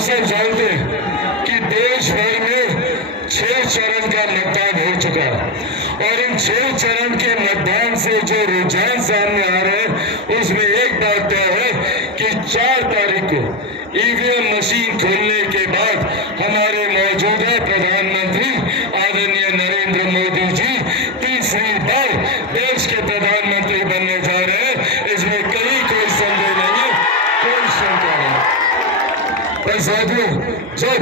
सब जानते हैं कि देश भर में 6 चरण का मतदान हो चुका है और इन 6 चरण के मतदान से जो रुझान सामने आ रहे हैं उसमें एक बात तय है कि 4 तारीख को ईवीएम मशीन खोलने के बाद हमारे मौजूदा प्रधानमंत्री आदरणीय नरेंद्र मोदी जी तीसरी बार देश के प्रधानमंत्री बनने जा रहे हैं। इसमें कोई संदेह नहीं है, कोई शंका नहीं। पर साथियों, जब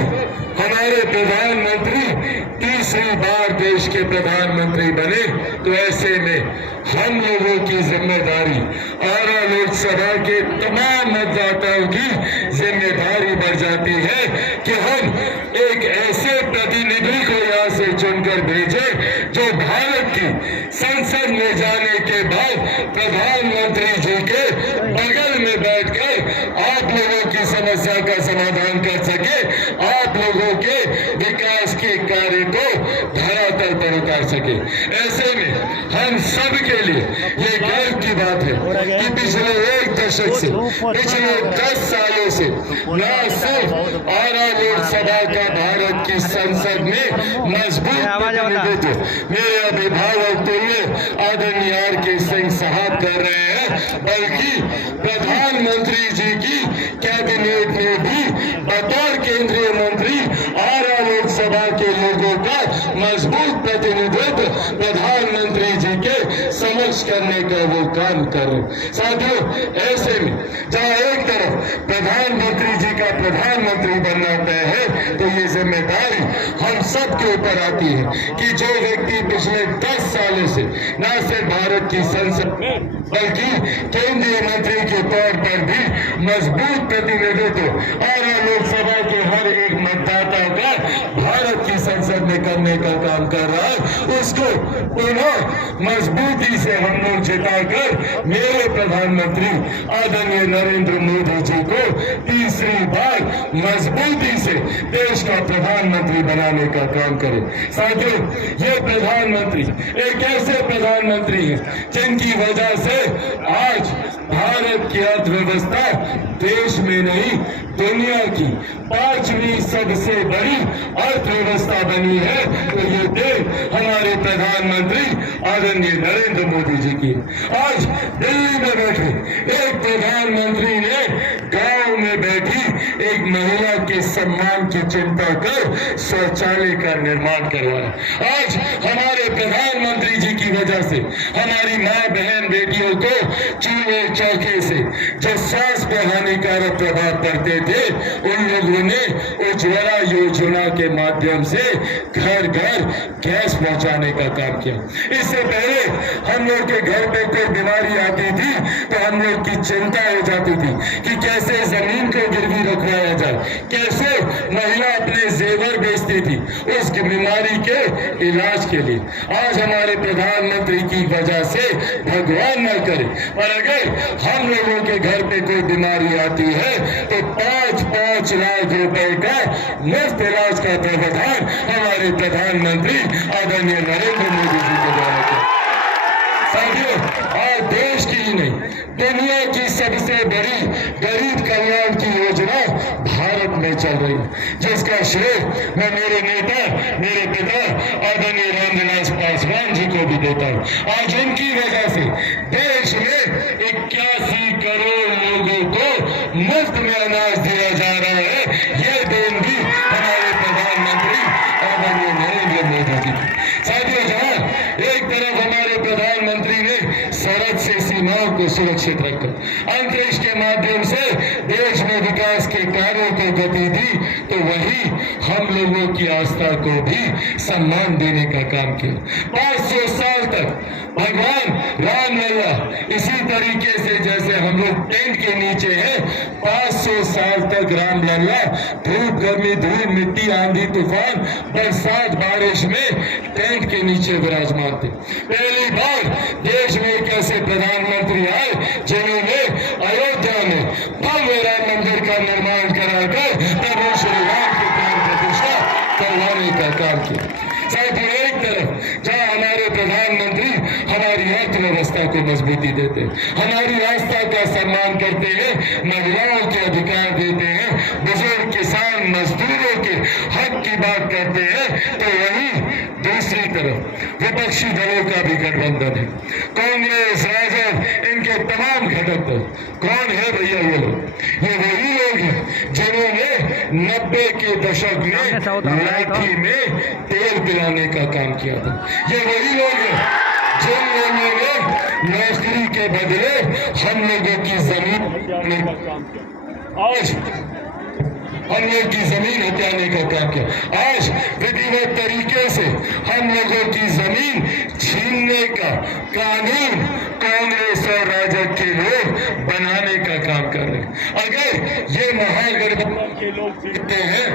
हमारे प्रधानमंत्री तीसरी बार देश के प्रधानमंत्री बने तो ऐसे में हम लोगों की जिम्मेदारी और लोकसभा के तमाम मतदाताओं की जिम्मेदारी बढ़ जाती है कि हम एक ऐसे प्रतिनिधि को यहाँ से चुनकर भेजें जो भारत की संसद में जाने के बाद प्रधानमंत्री जी के बगल में बैठकर आप लोगों की समस्या का समाधान कर सके, आप लोगों के विकास के कार्य को धरातल पर उतार सके। ऐसे में हम सब के लिए ये गर्व की बात है कि पिछले 1 दशक से, पिछले 10 सालों से न सिर्फ आरा लोकसभा का भारत की संसद में मजबूत प्रतिनिधित्व मेरे अभिभावक तुल्य आदरणीय आर.के. सिंह साहब कर रहे हैं, बल्कि प्रधानमंत्री जी की कैबिनेट में भी बतौर केंद्रीय मंत्री आरा लोकसभा के लोगों का मजबूत प्रतिनिधित्व प्रधानमंत्री जी के समक्ष करने का वो काम कर रहे। साथियों, ऐसे में जहाँ एक तरफ प्रधानमंत्री जी का प्रधानमंत्री बनना तय है तो ये जिम्मेदारी हम सब के ऊपर आती है कि जो व्यक्ति पिछले 10 सालों से न सिर्फ भारत की संसद में बल्कि केंद्रीय मंत्री के तौर पर भी मजबूत प्रतिनिधित्व और लोकसभा के हर एक मतदाता का भारत की संसद में करने का काम कर रहा है, उसको पुनः मजबूती से हम लोग जिताकर मेरे प्रधानमंत्री आदरणीय नरेंद्र मोदी जी को तीसरी बार मजबूती से देश का प्रधानमंत्री बनाने का काम करें। साथियों, ये प्रधानमंत्री एक ऐसे प्रधानमंत्री हैं जिनकी वजह से आज भारत की अर्थव्यवस्था देश में नहीं दुनिया की 5वीं सबसे बड़ी अर्थव्यवस्था बनी है। तो ये देश हमारे प्रधानमंत्री आदरणीय नरेंद्र मोदी जी की। आज दिल्ली में बैठे एक प्रधानमंत्री ने गांव में बैठी एक महिला के सम्मान की चिंता कर शौचालय का निर्माण करवाया। आज हमारे प्रधानमंत्री जी की वजह से हमारी माँ बहन बेटियों को चूल्हे चौके से जो स्वास्थ्य पे हानिकारक प्रभाव पड़ते थे उन लोगों ने उज्ज्वला योजना के माध्यम से घर घर गैस पहुंचाने का काम किया। इससे पहले हम लोग के घर पे कोई बीमारी आती थी तो हम लोग की चिंता हो जाती थी कि कैसे जमीन को गिरवी रखवाया जाए, कैसे महिला अपने जेवर बेचती थी उस बीमारी के इलाज के लिए। आज हमारे प्रधानमंत्री की वजह से भगवान न करे पर अगर हम लोगों के घर पे कोई बीमारी आती है तो 5-5 लाख रुपए का मुफ्त इलाज का प्रावधान हमारे प्रधानमंत्री आदरणीय नरेंद्र मोदी जी के द्वारा किया। साथियों, आज देश की ही नहीं दुनिया की सबसे बड़ी गरीब कल्याण की योजना भारत में चल रही है, जिसका श्रेय मैं मेरे नेता मेरे पिता आदरणीय रामविलास पासवान जी को भी देता हूँ। आज उनकी वजह से देश में 81 करोड़ लोगों को मुफ्त में अनाज दिया जा रहा है। ये देन भी हमारे प्रधानमंत्री आदरणीय नरेंद्र मोदी जी। साथियों, जहाँ एक तरफ हमारे प्रधानमंत्री ने सरहद से सीमाओं को सुरक्षित रखकर अंतरिक्ष के माध्यम से देश में विकास के कार्यों को गति दी, तो वही हम लोगों की आस्था को भी सम्मान देने का काम किया। 500 साल तक भगवान राम लल्ला इसी तरीके से जैसे हम लोग टेंट के नीचे हैं, 500 साल तक राम लल्ला धूप गर्मी धूल मिट्टी आंधी तूफान बरसात बारिश में टेंट के नीचे विराजमान थे। पहली बार देश में एक ऐसे प्रधानमंत्री आए जिन्होंने अयोध्या में भव्य राम मंदिर का निर्माण कराकर प्रभु श्री राम की प्राण प्रतिष्ठा करवाने का काम किया। साथियों, एक तरफ जहाँ हमारे प्रधानमंत्री हमारी अर्थव्यवस्था व्यवस्था को मजबूती देते हैं, हमारी आस्था का सम्मान करते हैं, महिलाओं के अधिकार देते हैं, बुजुर्ग किसान मजदूरों के हक की बात करते हैं, तो वहीं दूसरी तरफ विपक्षी दलों का भी गठबंधन है। कांग्रेस, राजद, इनके तमाम घटक दल कौन है भैया? ये लोग, ये वही लोग हैं जिन्होंने 90 के दशक में लाठी में तेल पिलाने का काम किया था। ये वही लोग हैं जिन लोगों ने नौकरी के बदले हम लोगों की जमीन में आज हम लोग की जमीन हथियाने का काम किया। आज विधिवत तरीके से हम लोगों की जमीन छीनने का कानून कांग्रेस और राजद के लोग बनाने का काम कर रहे हैं। अगर ये महागठबंधन के लोग जीतते हैं,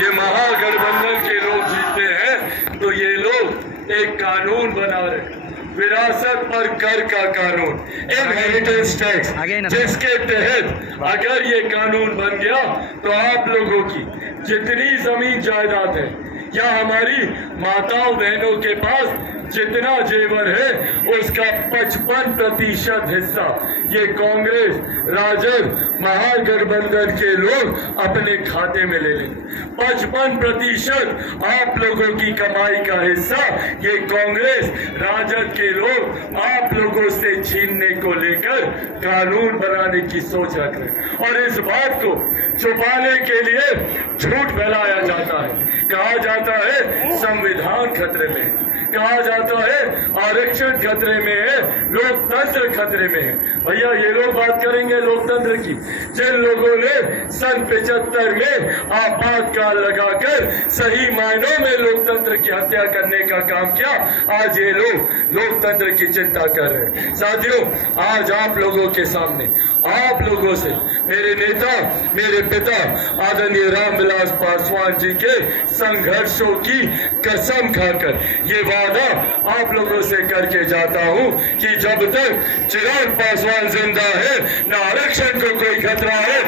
ये महागठबंधन के लोग जीतते हैं, तो ये लोग एक कानून बना रहे हैं, विरासत पर कर का कानून, इनहेरिटेंस टैक्स, जिसके तहत अगर ये कानून बन गया तो आप लोगों की जितनी जमीन जायदाद है या हमारी माताओं बहनों के पास जितना जेवर है उसका 55% हिस्सा ये कांग्रेस, राजद, महागठबंधन के लोग अपने खाते में ले लेंगे। 55% आप लोगों की कमाई का हिस्सा ये कांग्रेस, राजद के लोग आप लोगों से छीनने को लेकर कानून बनाने की सोच रख रहे हैं। और इस बात को छुपाने के लिए झूठ फैलाया जाता है, कहा जाता है संविधान खतरे में, कहा जाता है आरक्षण खतरे में है, लोकतंत्र खतरे में है। भैया ये लोग बात करेंगे लोकतंत्र की, जिन लोगों ने सन 75 में आपातकाल लगाकर सही मायनों में लोकतंत्र की हत्या करने का काम किया, आज ये लोग लोकतंत्र की चिंता कर रहे हैं। साथियों, आज आप लोगों के सामने, आप लोगों से मेरे नेता, मेरे पिता आदरणीय रामविलास पासवान जी के संघर्षों की कसम खाकर ये वादा आप लोगों से करके जाता हूं कि जब तक चिराग पासवान जिंदा है न आरक्षण को कोई खतरा है,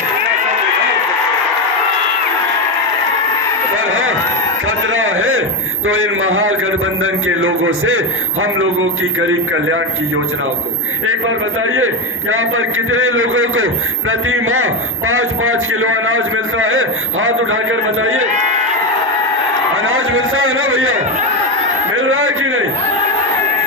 पर हाँ खतरा है तो इन महागठबंधन के लोगों से हम लोगों की गरीब कल्याण की योजनाओं को। एक बार बताइए यहाँ पर कितने लोगों को प्रति माह 5-5 किलो अनाज मिलता है? हाथ उठाकर बताइए। अनाज मिलता है ना भैया? मिल रहा है कि नहीं?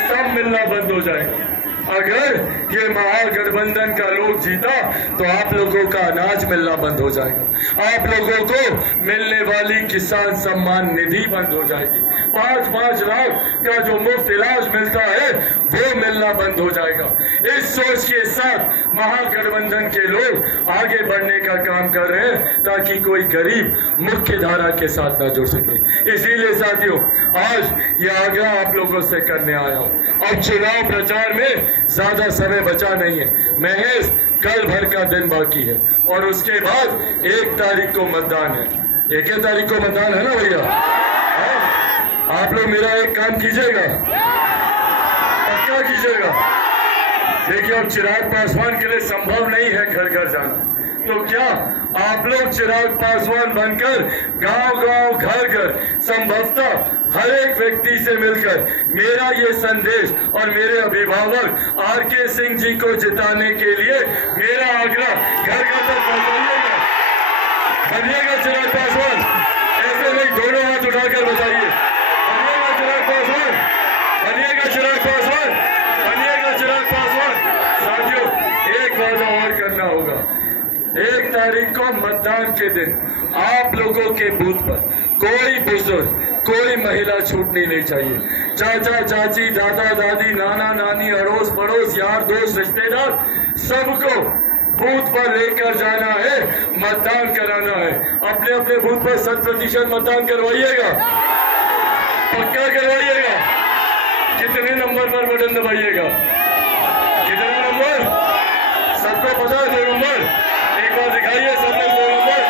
सब मिलना बंद हो जाएगा। अगर ये महागठबंधन का लोग जीता तो आप लोगों का अनाज मिलना बंद हो जाएगा, आप लोगों को मिलने वाली किसान सम्मान निधि बंद हो जाएगी, 5-5 लाख का जो मुफ्त इलाज मिलता है वो मिलना बंद हो जाएगा। इस सोच के साथ महागठबंधन के लोग आगे बढ़ने का काम कर रहे हैं ताकि कोई गरीब मुख्य धारा के साथ ना जुड़ सके। इसीलिए साथियों, आज ये आग्रह आप लोगों से करने आया हूँ। अब चुनाव प्रचार में ज्यादा समय बचा नहीं है, महज कल भर का दिन बाकी है और उसके बाद 1 तारीख को मतदान है। 1 तारीख को मतदान है ना भैया? आप लोग मेरा एक काम कीजिएगा, पक्का कीजिएगा। देखिए, अब चिराग पासवान के लिए संभव नहीं है घर घर जाना, तो क्या आप लोग चिराग पासवान बनकर गांव-गांव, घर-घर, संभवतः हर एक व्यक्ति से मिलकर मेरा ये संदेश और मेरे अभिभावक आर.के. सिंह जी को जिताने के लिए मेरा आग्रह घर घर तक पहुंचाइएगा। बनिएगा चिराग पासवान? ऐसे नहीं, दोनों हाथ उठाकर बताइए, बनिएगा चिराग पासवान? बनिएगा चिराग पासवान? बनिएगा चिराग पासवान? साथियों, एक वादा और करना होगा। 1 तारीख को मतदान के दिन आप लोगों के बूथ पर कोई बुजुर्ग, कोई महिला छूटनी नहीं चाहिए। चाचा चाची, दादा दादी, नाना नानी, अड़ोस पड़ोस, यार दोस्त, रिश्तेदार, सबको बूथ पर लेकर जाना है, मतदान कराना है। अपने अपने बूथ पर 100% मतदान करवाइएगा, पक्का करवाइएगा। कितने नंबर पर बटन दबाइएगा? कितना नंबर? सबको पता है 2 नंबर? एक बार दिखाइए सब लोग 2 नंबर।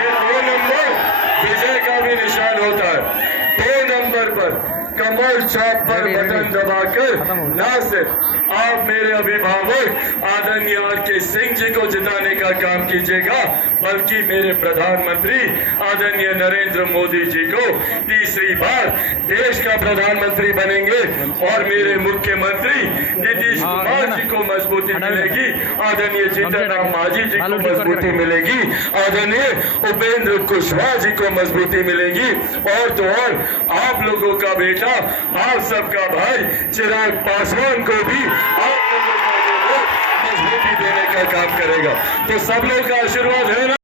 ये 2 नंबर विजय का भी निशान होता है। 2 नंबर पर पर कमर छाप पर बटन दबाकर न सिर्फ आप मेरे अभिभावक आदरणीय आर.के. सिंह जी को जिताने का काम कीजिएगा, बल्कि मेरे प्रधानमंत्री आदरणीय नरेंद्र मोदी जी को तीसरी बार देश का प्रधानमंत्री बनेंगे और मेरे मुख्यमंत्री नीतीश कुमार जी को मजबूती मिलेगी, आदरणीय जीतन राम मांझी जी को मजबूती मिलेगी, आदरणीय उपेंद्र कुशवाहा जी को मजबूती मिलेगी, और तो और आप लोगों का बेटा, आप सबका भाई चिराग पासवान को भी आप लोगों का मजबूती देने का काम करेगा। तो सब लोग का आशीर्वाद है ना?